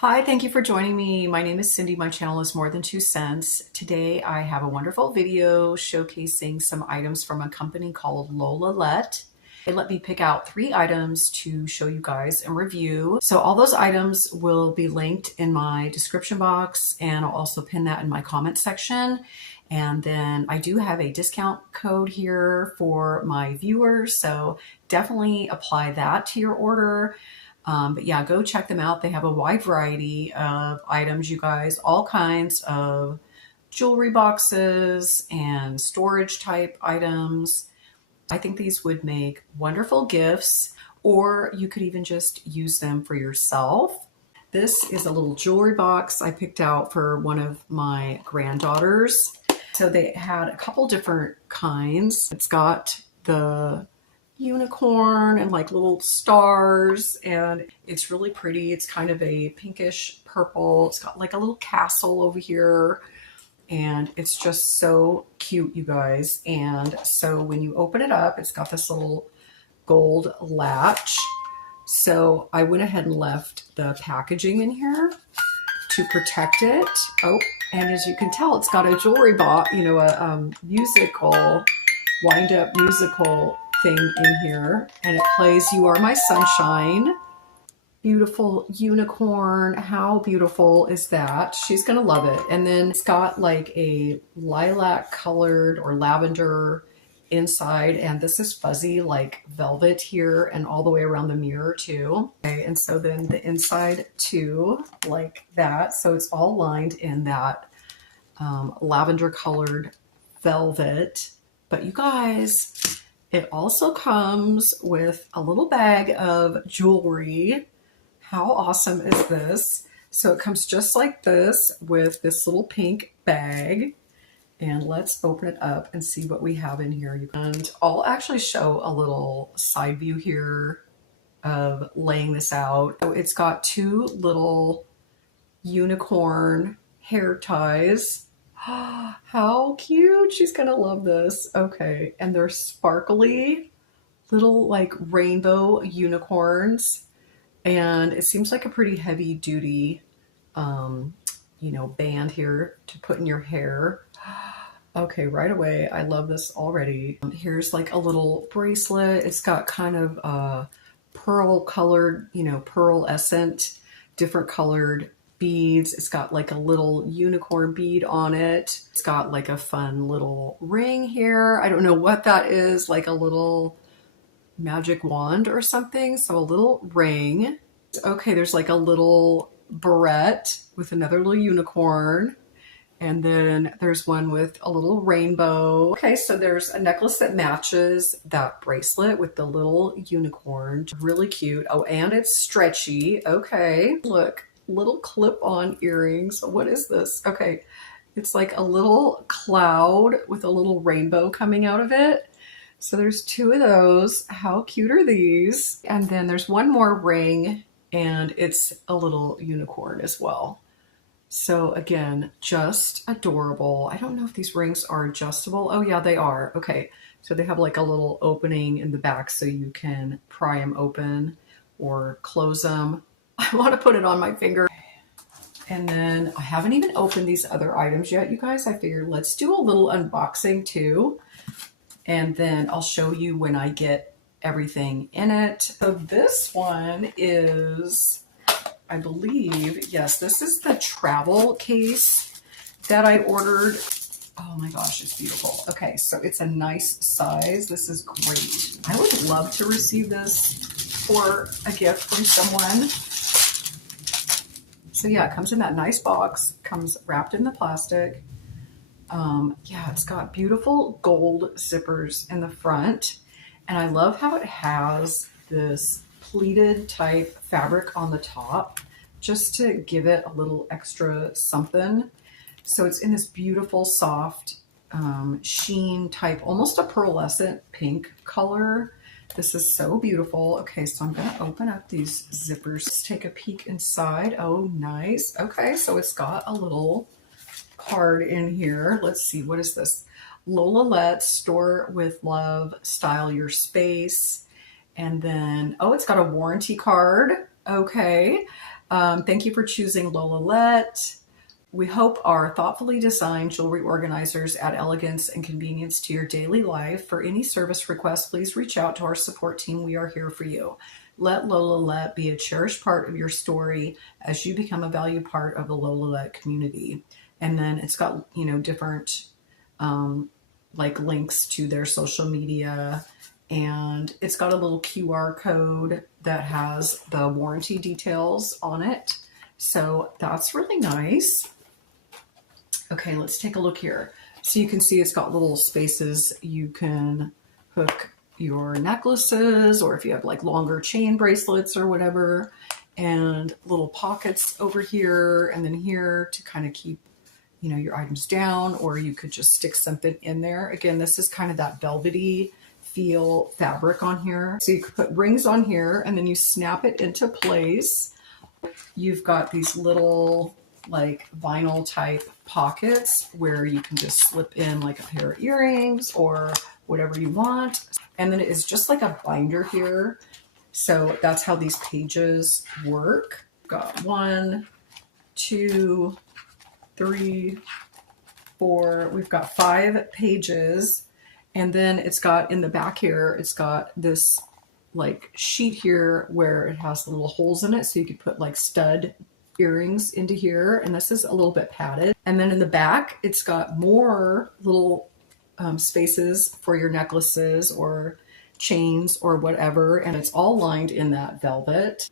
Hi, thank you for joining me. My name is Cindy. My channel is More Than 2 Cents. Today I have a wonderful video showcasing some items from a company called Lolalet. They let me pick out 3 items to show you guys and review. So all those items will be linked in my description box, and I'll also pin that in my comment section. And then I do have a discount code here for my viewers, so definitely apply that to your order. But yeah, go check them out. They have a wide variety of items, you guys, all kinds of jewelry boxes and storage type items. I think these would make wonderful gifts, or you could even just use them for yourself. This is a little jewelry box I picked out for one of my granddaughters. So they had a couple different kinds. It's got the unicorn and like little stars, and it's really pretty. It's kind of a pinkish purple. It's got like a little castle over here, and it's just so cute, you guys. And so when you open it up, it's got this little gold latch. So I went ahead and left the packaging in here to protect it. Oh, and as you can tell, it's got a jewelry box, you know, a musical, wind-up musical thing in here, and it plays "You Are My Sunshine." Beautiful unicorn. How beautiful is that? She's gonna love it. And then it's got like a lilac colored or lavender inside, and this is fuzzy like velvet here and all the way around the mirror too. Okay, and so then the inside too, like that. So it's all lined in that lavender colored velvet. But you guys, it also comes with a little bag of jewelry. How awesome is this? So it comes just like this with this little pink bag. And let's open it up and see what we have in here. And I'll actually show a little side view here of laying this out. So it's got 2 little unicorn hair ties. How cute. She's gonna love this. Okay, and they're sparkly little like rainbow unicorns, and it seems like a pretty heavy duty you know, band here to put in your hair. Okay, right away, I love this already. Here's like a little bracelet. It's got kind of pearl colored, you know, pearlescent, different colored beads. It's got like a little unicorn bead on it. It's got like a fun little ring here. I don't know what that is, like a little magic wand or something. So a little ring. Okay, there's like a little barrette with another little unicorn. And then there's one with a little rainbow. Okay, so there's a necklace that matches that bracelet with the little unicorn. Really cute. Oh, and it's stretchy. Okay, look. Little clip-on earrings. What is this? Okay, it's like a little cloud with a little rainbow coming out of it. So there's 2 of those. How cute are these? And then there's one more ring, and it's a little unicorn as well. So again, just adorable. I don't know if these rings are adjustable. Oh yeah, they are. Okay, so they have like a little opening in the back so you can pry them open or close them. I want to put it on my finger. And then I haven't even opened these other items yet, you guys. I figured let's do a little unboxing too. And then I'll show you when I get everything in it. So this one is, I believe, yes, this is the travel case that I ordered. Oh my gosh, it's beautiful. Okay, so it's a nice size. This is great. I would love to receive this for a gift from someone. So yeah, it comes in that nice box, comes wrapped in the plastic. Yeah, it's got beautiful gold zippers in the front. And I love how it has this pleated type fabric on the top, just to give it a little extra something. So it's in this beautiful soft sheen type, almost a pearlescent pink color. This is so beautiful. Okay, so I'm gonna open up these zippers. Let's take a peek inside. Oh, nice. Okay, so it's got a little card in here. Let's see, what is this? Lolalet, store with love, style your space. And then, oh, it's got a warranty card. Okay. Thank you for choosing Lolalet. We hope our thoughtfully designed jewelry organizers add elegance and convenience to your daily life. For any service requests, please reach out to our support team. We are here for you. Let Lolalet be a cherished part of your story as you become a valued part of the Lolalet community. And then it's got, different like links to their social media, and it's got a little QR code that has the warranty details on it. So that's really nice. Okay, let's take a look here. So you can see it's got little spaces you can hook your necklaces, or if you have like longer chain bracelets or whatever, and little pockets over here and then here to kind of keep, your items down, or you could just stick something in there. Again, this is kind of that velvety feel fabric on here. So you could put rings on here and then you snap it into place. You've got these little like vinyl type pockets where you can just slip in like a pair of earrings or whatever you want. And then it is just like a binder here. So that's how these pages work. Got 1, 2, 3, 4. We've got 5 pages. And then it's got in the back here, it's got this like sheet here where it has little holes in it. So you could put like stud earrings into here, and this is a little bit padded. And then in the back, it's got more little spaces for your necklaces or chains or whatever, and it's all lined in that velvet.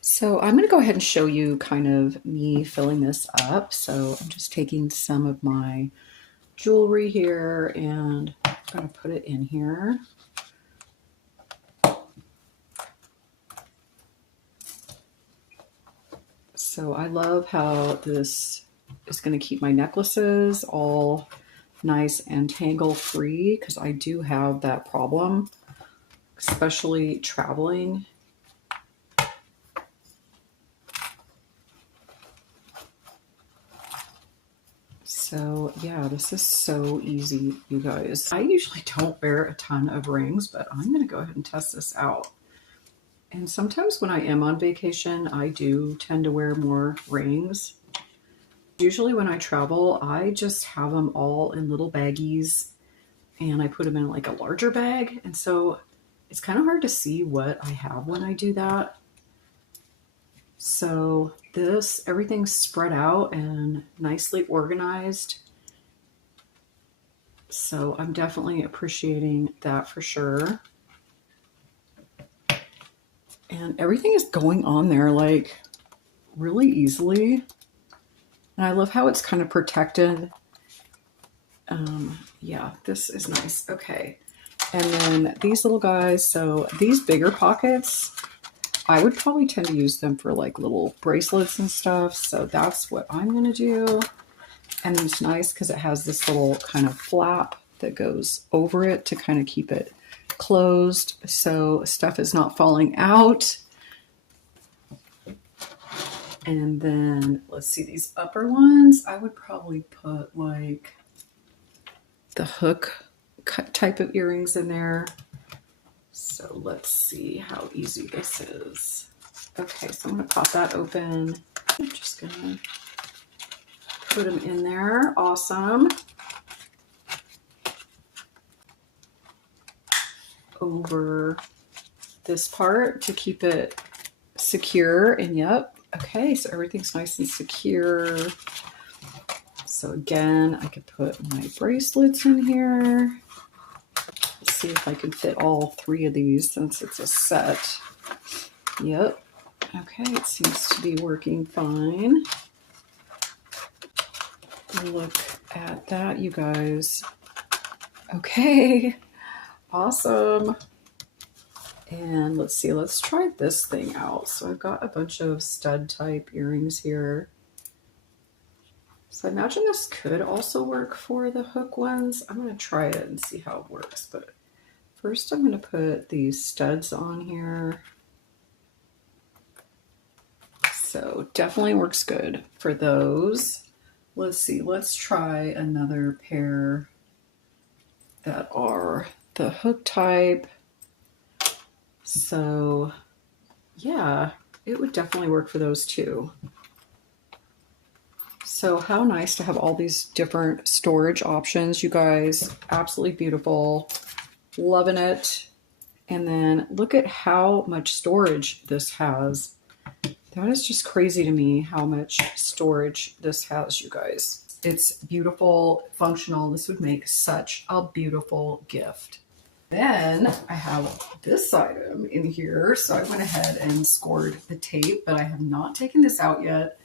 So I'm going to go ahead and show you kind of me filling this up. So I'm just taking some of my jewelry here and I'm going to put it in here. So I love how this is going to keep my necklaces all nice and tangle free, because I do have that problem, especially traveling. So yeah, this is so easy, you guys. I usually don't wear a ton of rings, but I'm going to go ahead and test this out. And sometimes when I am on vacation, I do tend to wear more rings. Usually when I travel, I just have them all in little baggies and I put them in like a larger bag. And so it's kind of hard to see what I have when I do that. So everything's spread out and nicely organized. So I'm definitely appreciating that for sure. And everything is going on there like really easily. And I love how it's kind of protected. Yeah, this is nice. Okay. And then these little guys. So these bigger pockets, I would probably tend to use them for like little bracelets and stuff. So that's what I'm going to do. And then it's nice because it has this little kind of flap that goes over it to kind of keep it closed so stuff is not falling out. And then let's see, these upper ones, I would probably put like the hook type of earrings in there. So let's see how easy this is. Okay, so I'm going to pop that open. I'm just going to put them in there. Awesome. Over this part to keep it secure. And yep. Okay, so everything's nice and secure. So again, I could put my bracelets in here. Let's see if I can fit all 3 of these since it's a set. Yep. Okay, it seems to be working fine. Look at that, you guys. Okay, awesome. And let's see, let's try this thing out. So I've got a bunch of stud type earrings here. So I imagine this could also work for the hook ones. I'm going to try it and see how it works. But first I'm going to put these studs on here. So definitely works good for those. Let's see, let's try another pair that are the hook type. So yeah, it would definitely work for those too. So how nice to have all these different storage options, you guys. Absolutely beautiful. Loving it. And then look at how much storage this has. That is just crazy to me how much storage this has, you guys. It's beautiful, functional. This would make such a beautiful gift. Then I have this item in here. So I went ahead and scored the tape, but I have not taken this out yet.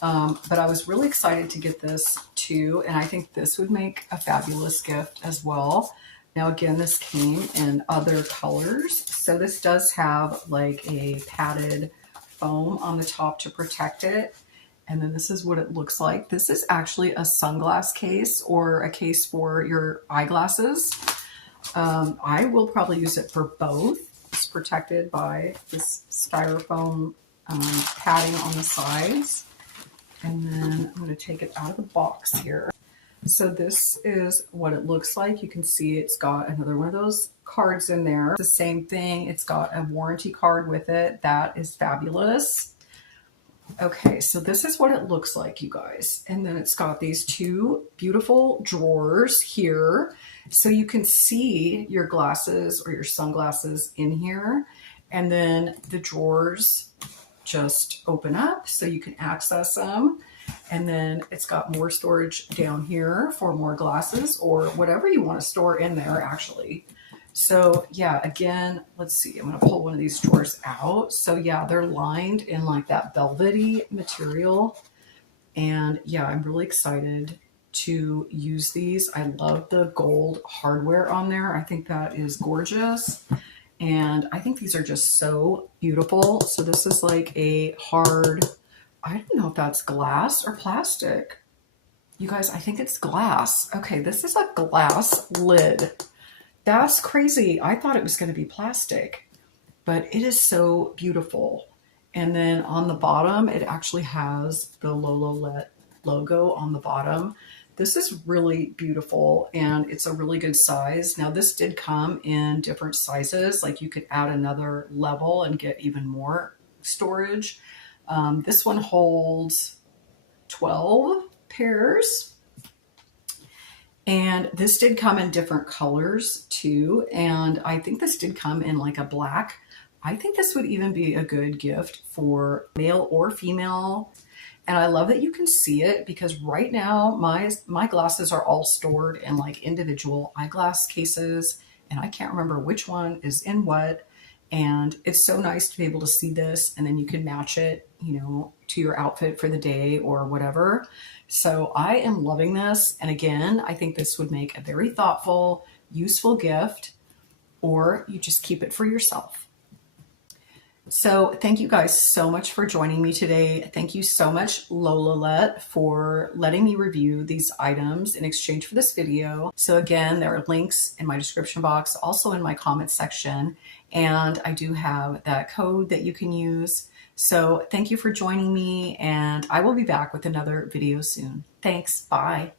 But I was really excited to get this too. And I think this would make a fabulous gift as well. Now, again, this came in other colors. So this does have like a padded foam on the top to protect it. And then this is what it looks like. This is actually a sunglass case or a case for your eyeglasses. I will probably use it for both. It's protected by this styrofoam padding on the sides. And then I'm going to take it out of the box here. So this is what it looks like. You can see it's got another one of those cards in there. The same thing. It's got a warranty card with it. That is fabulous. Okay, so this is what it looks like, you guys. And then it's got these two beautiful drawers here. So you can see your glasses or your sunglasses in here. And then the drawers just open up so you can access them. And then it's got more storage down here for more glasses or whatever you want to store in there, actually. So yeah, again, let's see, I'm going to pull one of these drawers out. So yeah, they're lined in like that velvety material. And yeah, I'm really excited to use these. I love the gold hardware on there. I think that is gorgeous. And I think these are just so beautiful. So this is like a hard, I don't know if that's glass or plastic. You guys, I think it's glass. Okay, this is a glass lid. That's crazy. I thought it was going to be plastic, but it is so beautiful. And then on the bottom, it actually has the Lolalet logo on the bottom. This is really beautiful and it's a really good size. Now this did come in different sizes, like you could add another level and get even more storage. This one holds 12 pairs. And this did come in different colors too. And I think this did come in like a black. I think this would even be a good gift for male or female. And I love that you can see it because right now my glasses are all stored in like individual eyeglass cases. And I can't remember which one is in what. And it's so nice to be able to see this and then you can match it, you know, to your outfit for the day or whatever. So I am loving this. And again, I think this would make a very thoughtful, useful gift, or you just keep it for yourself. So thank you guys so much for joining me today. Thank you so much, Lolalet, for letting me review these items in exchange for this video. So again, there are links in my description box, also in my comments section, and I do have that code that you can use. So thank you for joining me, and I will be back with another video soon. Thanks. Bye.